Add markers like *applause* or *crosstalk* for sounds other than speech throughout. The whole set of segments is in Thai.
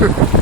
perfect. *laughs*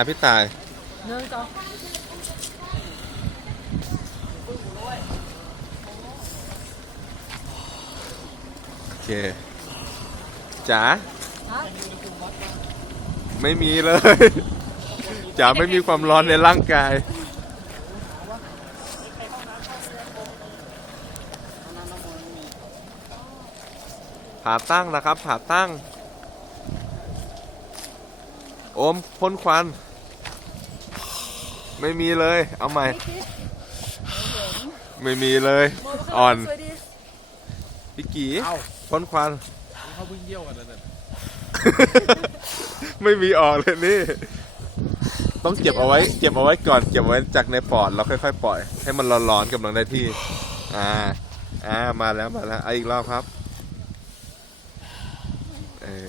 ะพี่ตายเนื้อก็โอเคจ๋าฮะไม่มีเลยจ๋าไม่มีความร้อนในร่างกายผาตั้งนะครับผาตั้ง โอมพ่นควัน ไม่มีเลย เอาใหม่ ไม่มีเลย อ่อนสวยดีพี่กีเอ้าพ่นควันเขาเพิ่งเยี่ยวกันนั่นน่ะไม่มีออกเลยนี่ ต้องเก็บเอาไว้ เก็บเอาไว้ก่อน เก็บไว้จากในปอด แล้วค่อยๆ ปล่อย ให้มันร้อนๆกำลังได้ที่ อ่า อ่า มาแล้ว มาแล้ว เอาอีกรอบครับ เออ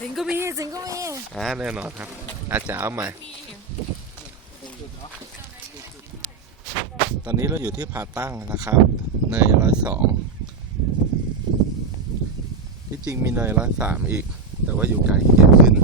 สิงก็มีสิงก็มีอ่าแน่นอนครับอาจารย์เอาใหม่ ตอนนี้เราอยู่ที่ผาตั้งนะครับเนยร้อยสองที่จริงมีเนยร้อยสามอีก แต่ว่าอยู่ไกลเกินขึ้น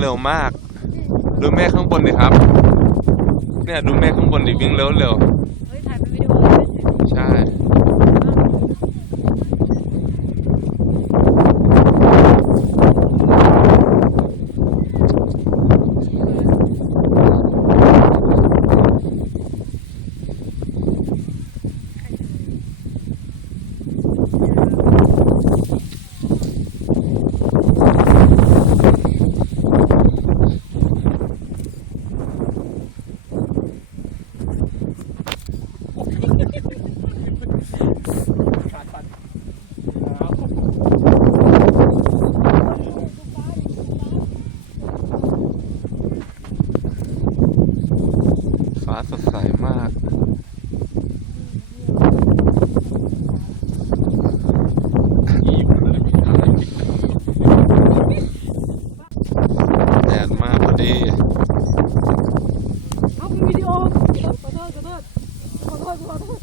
เร็วมาก ดูเมฆข้างบนดิครับ เนี่ยดูเมฆข้างบนดิวิ่งเร็วเร็ว เฮ้ยถ่ายเป็นวิดีโอเลย ใช่ ขาดฟัน ฟ้าสดใสมาก อีมันเลยไม่ขาด แดดมากพอดี เอาเป็นวิดีโอ ขอโทษขอโทษขอโทษขอโทษ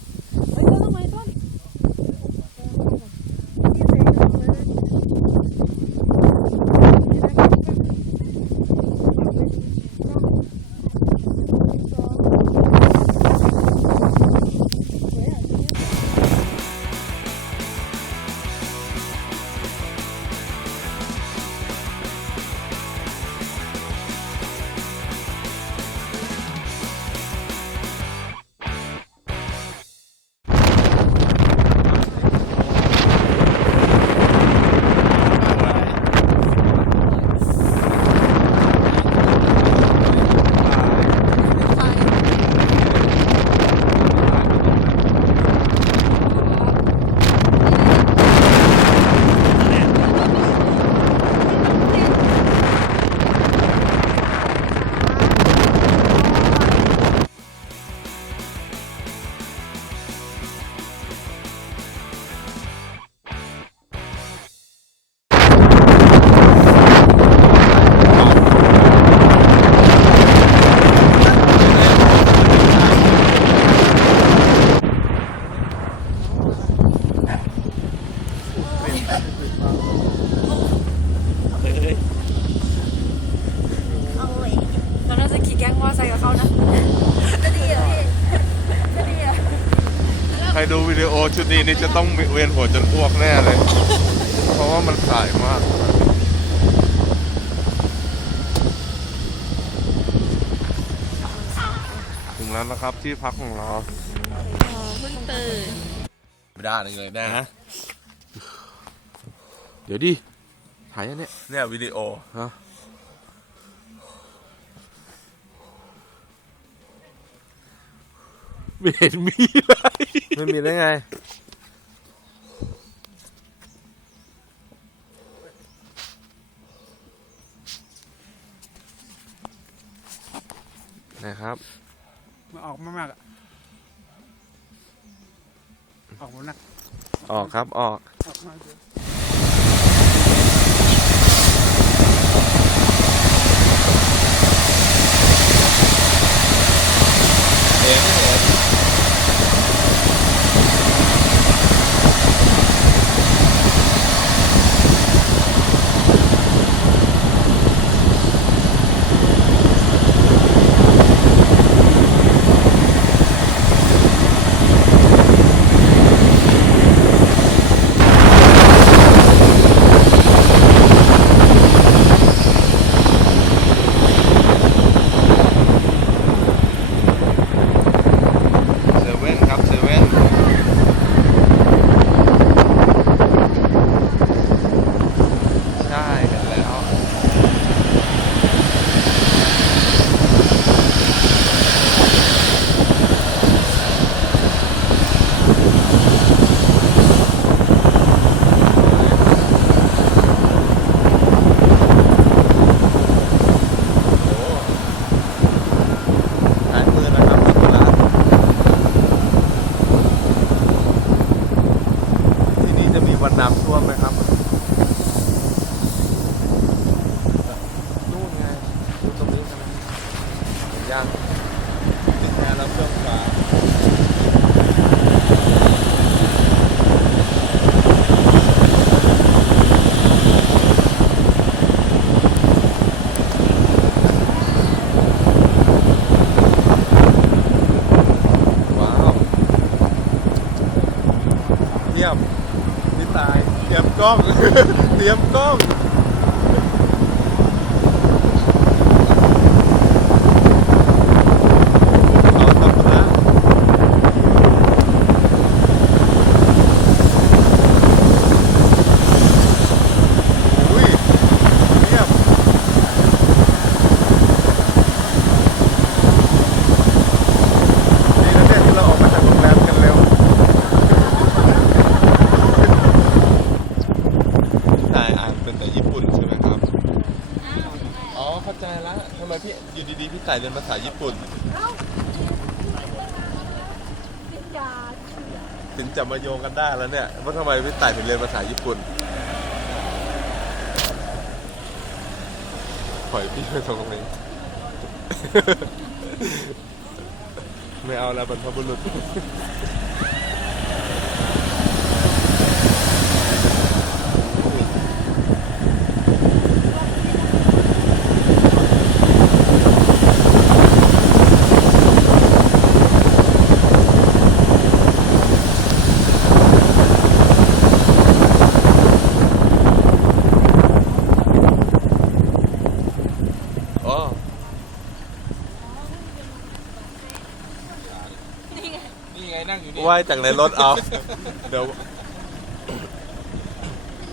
ดีโอชุดนี้นี่จะต้องเวียนหัวจนอ้วกแน่เลย เพราะว่ามันสายมาก ถึงแล้วนะครับที่พักของเราไม่ได้เลยแน่นะเดี๋ยวดิถ่ายอันเนี้ยเนี่ยวิดีโอฮะ ไม่เห็นมีเลยไม่มีได้ไง นะครับ มันออกมามากๆอะออกมานักออกครับออก ออกมาเยอะเายเรียนภาษาญี่ปุ่นถึงจะมาโยงกันได้แล้วเนี่ยว่าทำไมพี่ต่ายถึงเรียนภาษาญี่ปุ่นปล่อยพี่ไปตรงนี้ ไม่เอาแล้วบรรพบุรุษอ๋อ นี่ ไงนั่งอยู่นี่ว่ายจากในรถเอาเดี๋ยว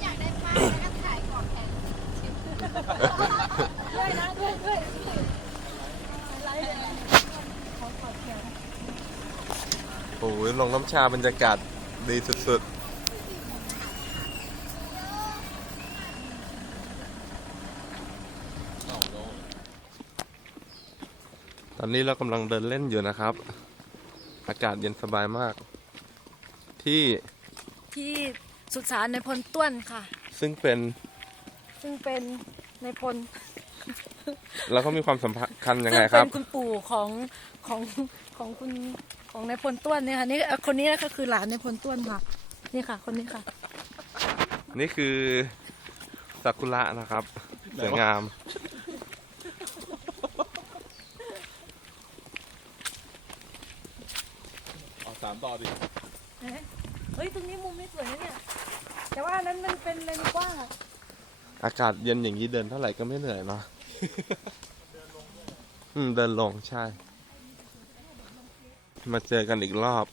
อยากได้ป้ายแล้วก็ถ่ายก่อนแทนด้วยนะด้วยด้วยไลฟ์เลยขอกอดแขนโอ้ยลงน้ำชาบรรยากาศดีสุดๆ ตอนนี้เรากำลังเดินเล่นอยู่นะครับ อากาศเย็นสบายมาก ที่ที่สุสานในพลต้วนค่ะ ซึ่งเป็นซึ่งเป็นในพลแล้วเขามีความสัมพันธ์ยังไงซึ่งครัเป็บนคุณปู่ของของของคุณของในพลต้วนเนี่ยค่ะนี่เอ่อคนนี้ก็คือหลานในพลต้วนค่ะ นี่ค่ะ คนนี้ค่ะ นี่คือซากุระนะครับสวยงาม เอาสามต่อดิเฮ้ย ตรงนี้มุมไม่สวยนะเนี่ย แต่ว่าอันนั้นมันเป็นเลนกว้างอะอากาศเย็นอย่างนี้เดินเท่าไหร่ก็ไม่เหนื่อยเนาะ อืม เดินลงใช่ มาเจอกันอีกรอบ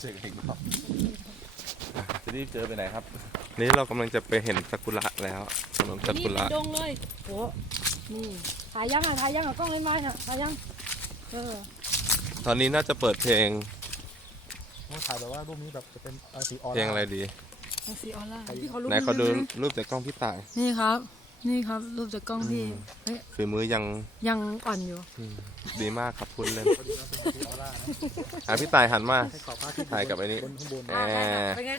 เจอกันอีกรอบจะรีบเจอไปไหนครับ นี่เรากำลังจะไปเห็นซากุระแล้วถนนซานี่กุเป็ระนดงเลยโอ้นี่ถ่ายยังอะถ่ายยังอะกล้องเล่นไม้อะถ่ายยัง เออ ตอนนี้น่าจะเปิดเพลงผมถ่ายแบบว่ารูปนี้แบบจะเป็นเอ่อสีออเพลงอะไรดีของสีออร่าพี่ขอรูปไหนเขาดูหงรูปจากกล้องพี่ต่าย นี่ครับ นี่ครับ รูปจากกล้องพี่เฮ้ยฝีมือยังยังอ่อนอยู่ ดีมากครับคุณเล่นอะพี่ต่ายหันมา ให้ขอบพระอาที่ถ่ายกับไอ้นี่ บนข้างบนแอ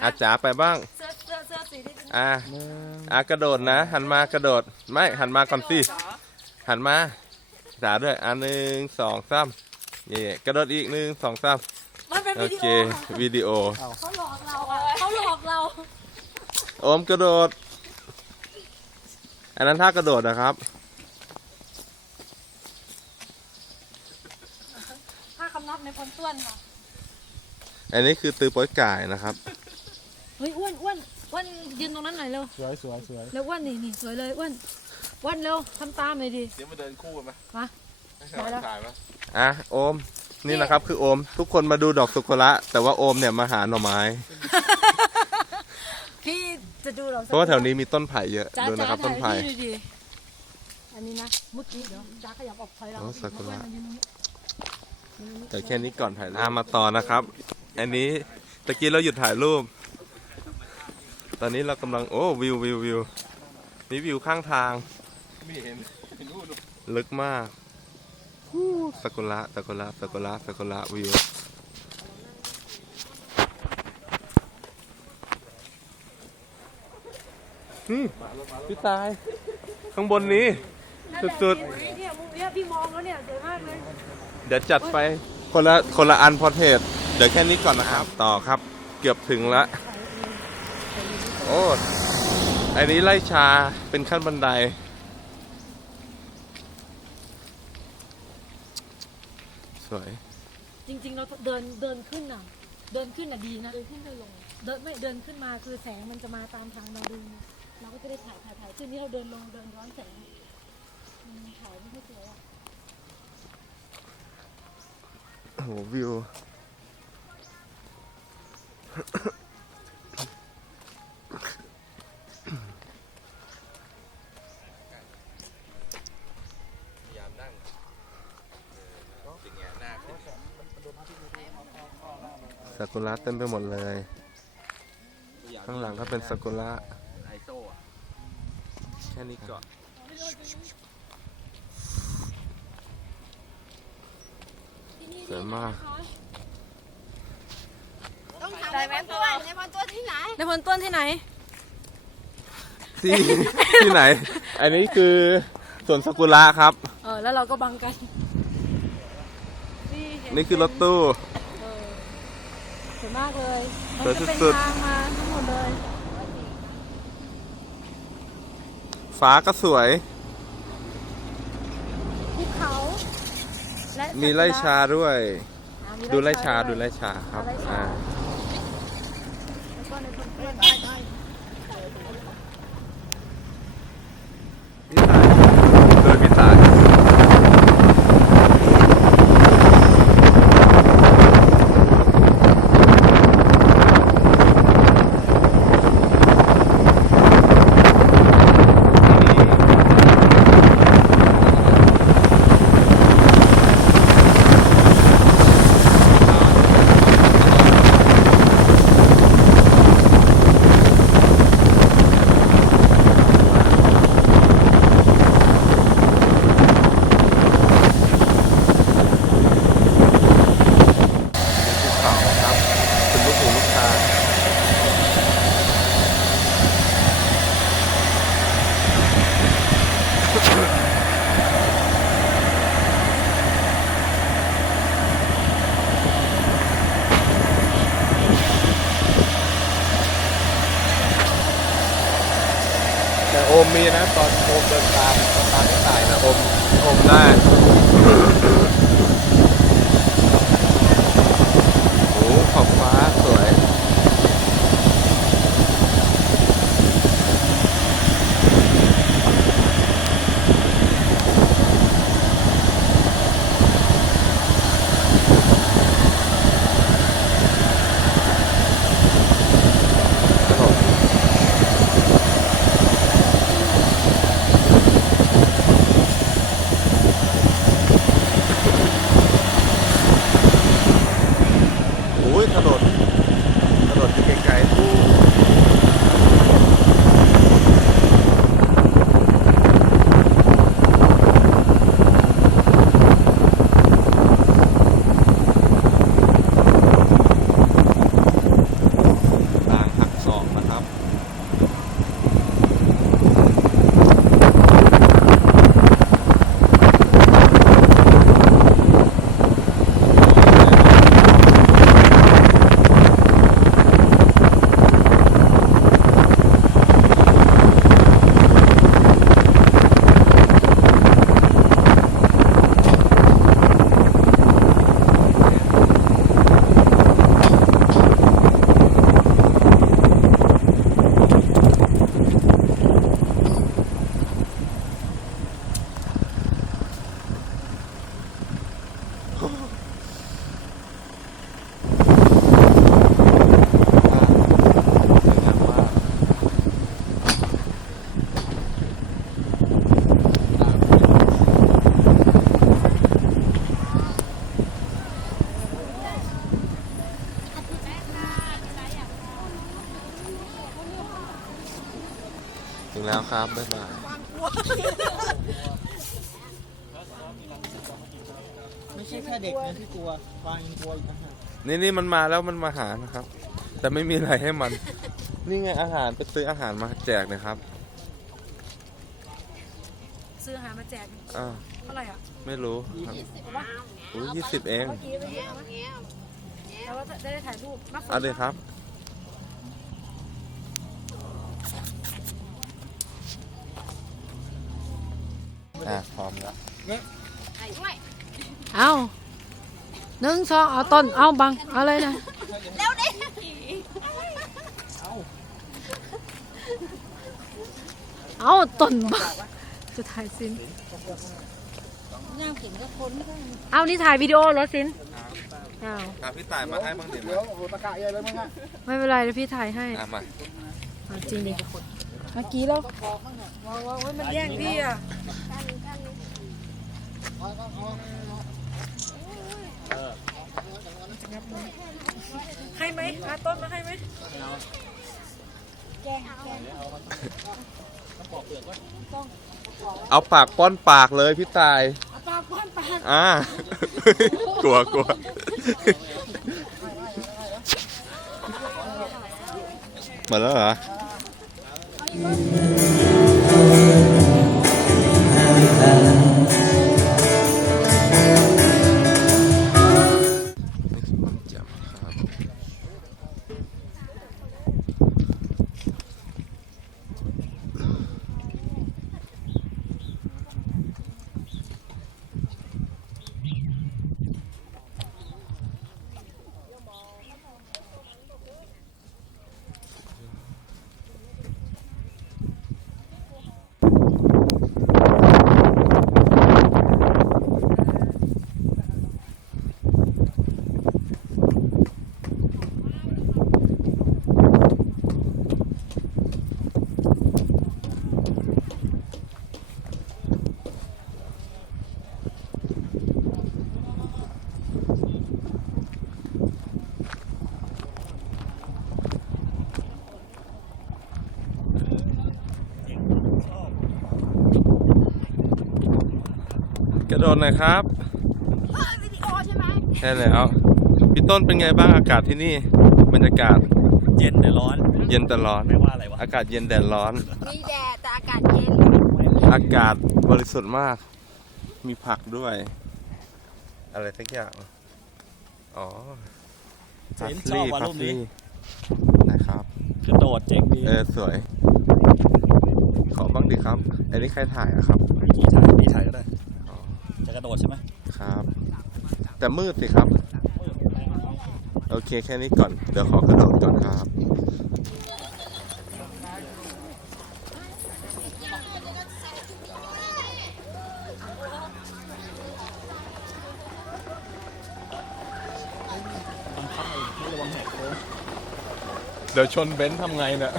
อาจ๋าไปบ้าง เสื้อเสื้อเสื้อสีที่เป็นอะหนึ่งอะกระโดดนะ หันมากระโดด ไม่หันมาก่อนสิ หันมาจ๋าด้วยอะหนึ่งสองสาม เย่ๆกระโดดอีกหนึ่งสองสามมันเป็นโอวิดีเคโอค่ะวิดีโอ เขาหลอกเราอะเขาหลอกเรา โอมกระโดด อันนั้นท่ากระโดดนะครับ ถ้าคำนับในพลต้วนค่ะ อันนี้คือตือโป้อยก่ายนะครับ เฮ้ยอ้วนอ้วนอ้วนยืนตรงนั้นหน่อยเร็ว สวยสวยสวยเร็วอ้วนนี่นี่สวยเลยอ้วนอ้วนเร็วทำตามหน่อยดิเดี๋ยวมาเดินคู่กันไหมมา ได้แล้วถ่ายไหมอะโอม นี่นะครับคือโอม ทุกคนมาดูดอกสุกุระแต่ว่าโอมเนี่ยมาหาหน่อไม้ พี่จะดูเราเพราะว่าแถวนี้มีต้นไผ่เยอะจ้าดูจ้านะครับต้นถ่าไผ่ยพี่ดูดิอันนี้นะเมื่อกี้เดี๋ยวจ้าขยับออกถอยหลังโอ้ซากุระอ้วนมายืนตรงนี้แต่แค่นี้ก่อนถ่ายรูปอะมาต่อนะครับ อันนี้ตะกี้เราหยุดถ่ายรูป ตอนนี้เรากำลังโอ้วิววิววิวนี่วิวข้างทางไม่เห็นเห็นรูปลึกมากฮู้ ซากุระซากุระซากุระซากุระวิวอืมพี่ตาย ข้างบนนี้ สุดเนี่ยมุมเนี้ยพี่มองแล้วเนี่ยสวยมากเลย ๆ เดี๋ยวจัดไป คนละคนละอันพอเทสเดี๋ยวแค่นี้ก่อนนะครับ ต่อครับ เกือบถึงละ โอ้อันนี้ไล่ชาเป็นขั้นบันได วยจริง ๆ เราเดินเดินขึ้นอะ เดินขึ้นอะดีนะ เดินขึ้นเดินลง เดินไม่เดินขึ้นมาคือแสงมันจะมาตามทางเราดู เราก็จะได้ถ่ายถ่ายถ่ายขึ้นนี่เราเดินลงเดินย้อนแสงมันถ่ายไม่ค่อยสวยอะโอ้โหวิว ซากุระเต็มไปหมดเลย ข้างหลังก็เป็นซากุระไอโซ่อะแค่นี้ก่อนสวยมาก ต้องถามในพันตัวในพันตัวที่ไหนในพลต้นที่ไหน ที่ ที่ไหน อันนี้คือสวนซากุระครับ เออ แล้วเราก็บังกันเห็นี่คือรถตู้เออสวยมากเลยสวยมันจะเป็นสุดๆทางมาทั้งหมดเลย ฟ้าก็สวย ภูเขา และมีไล่ชาด้วย อ่ามีดูไล่ชาวยดูไล่ชาครับไล่ชาอ่า แล้วก็ในพลต้น พี่สายโดยพี่สายภูเขาครับเป็นลูกหูลูกตาแต่โอมมีนะ ตอนโอ มเดินตามตามไม่ตายนะอมอมได้ โอ้ขอบฟ้าสวย ถนนโอ้ยถนนถ นนอยู่ไกลๆทางหักศอกนะครับ ถึงแล้ว ครับ บ๊ายบาย ไม่ใช่แค่เด็กนะที่กลัววางยังกลัวอีกต่างหากนี่นี่มันมาแล้วมันมาหานะครับ แต่ไม่มีอะไรให้มัน นี่ไงอาหารไปซื้ออาหารมาแจกนะครับซื้ออาหารมาแจกแจกอ่าเท่าไหร่อะไม่รู้ครับอุ้ยยี่สิบเองเมื่อกี้ไปเยอะไหมแล้วว่าจะได้ถ่ายรูปมาเอาเลยครับ อะพร้อมแล้วเอาหนึ่งสองเอาต้น เอาบัง เอาเลยนะเร็วดิเอาต้นบัง จะถ่ายซินเอานี่ถ่ายวิดีโอเหรอซินเอาอะพี่ต่ายมาให้บ้างดิเดี๋ยวโอ้โหตะกะใหญ่เลยมึงฮะไม่เป็นไรเดี๋ยวพี่ถ่ายให้อะมาเอาจริงดิ เมื่อกี้แล้วว้าวว้าวมันแย่งพี่อะ ให้ไหมอาต้นมาให้ไหมเอาปากป้อนปากเลยพี่ต่าย เอาปากป้อนปาก อ่า กลัวกลัวหมดแล้วเหรอนี่ โดดหน่อยครับวิดีโอใช่ไหมใช่แล้วพี่ต้นเป็นไงบ้างอากาศที่นี่บรรยากาศเย็นแต่ร้อน เย็นแต่ร้อนแปลว่าอะไรวะ อากาศเย็นแดดร้อน มีแดดแต่อากาศเย็นอากาศบริสุทธิ์มาก มีผักด้วย อะไรสักอย่าง อ๋อเห็นชอบว่ารูปนี้ นะครับกระโดดเจ๋งดี เออ สวย ขอบ้างดิครับ อันนี้ใครถ่ายอะครับพี่ถ่ายพี่ถ่ายก็ได้อ๋อจะ กระโดดใช่ไหมครับ แต่มืดสิครับ โอเคแค่นี้ก่อน เดี๋ยวขอกระโดดก่อนครับบังคับเองไม่ระวังแหกโค้งเดี๋ยวชนเบนซ์ทำไงเนี่ย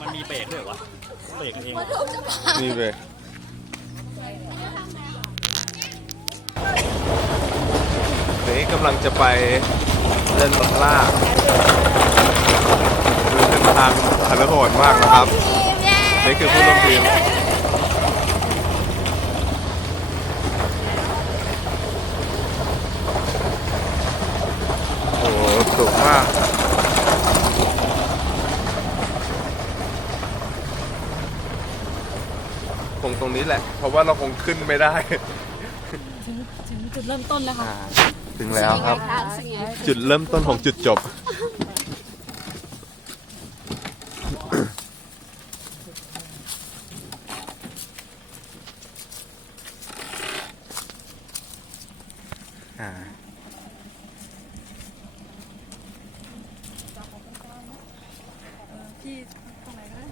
มันมีเบ รกด้วยเหรอวะเบรกเองเหรอนี่เว้ยนี่กำลังจะไปเล่นรถลากดูเส้นทางหันโหดมากนะครับ นี่คือผู้ร่วมทีม โอ้โหสูงมาก คงตรงนี้ แหละ เพราะว่าเราคงขึ้นไม่ได้ ถึงถึงจุดเริ่มต้นแล้วค่ะอ่าถึงแล้วครับทางสิ่งไงจุดเริ่มต้นของจุดจบอ่าพี่ตรงไหนก็ได้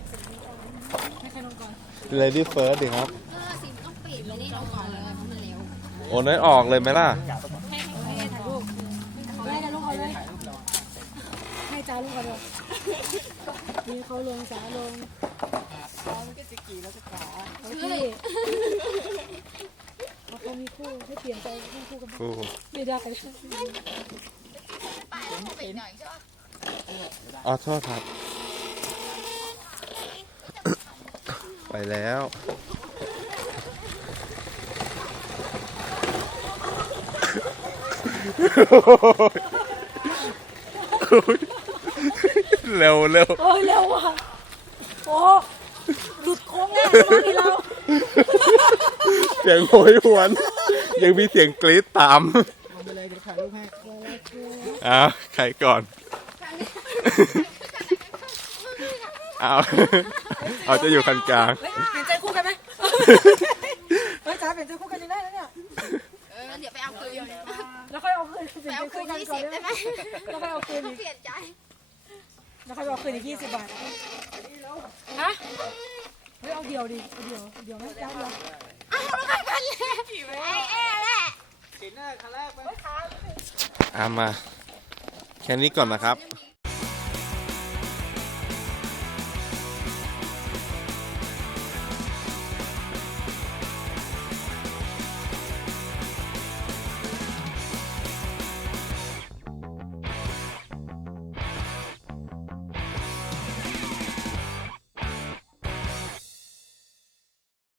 ให้ใครลงก่อน Lady First ดิครับ เพราะมันเร็วโอ้น้อยออกเลยไหมล่ะ ให้ถ่ายรูปให้ถ่ายรูปก่อนเลย ให้จ้าลูกก่อนเลยนี่เขาลงจ้าลงมันก็จะกี่แล้วจะขาโอเคเอาเขามีคู่ให้เปลี่ยนใจให้คู่กันกูไม่ได้ป้ายแล้วต้องปิดหน่อยใช่ปะอ๋อโทษครับ ไปแล้ว เร็วเร็วโอ้ยเร็วว่ะโอ้หลุดโค้งแน่เลยเราเสียงโหยหวน ยังมีเสียงกรี๊ดตามลงไปเลยเดี๋ยวถ่ายรูปให้อ้าวใครก่อนอ้าวเอาจะอยู่คันกลางเฮ้ยเปลี่ยนใจคู่กันไหม คืคู่นกันยี่ก่อสินบได้ได้ไหไหมมแล้วค่อยเอาคืนอีกเปลี่ยนใจแล้วค่อยเอาคืนอีกยี่สิบบาทฮะเฮ้ยเอาเดียวดิเอาเดียวเอาเดียวไหมจ้าเดียวอ้าวแล้วกันเลยไอ้แอ่แหละอามา แค่นี้ก่อนนะครับมี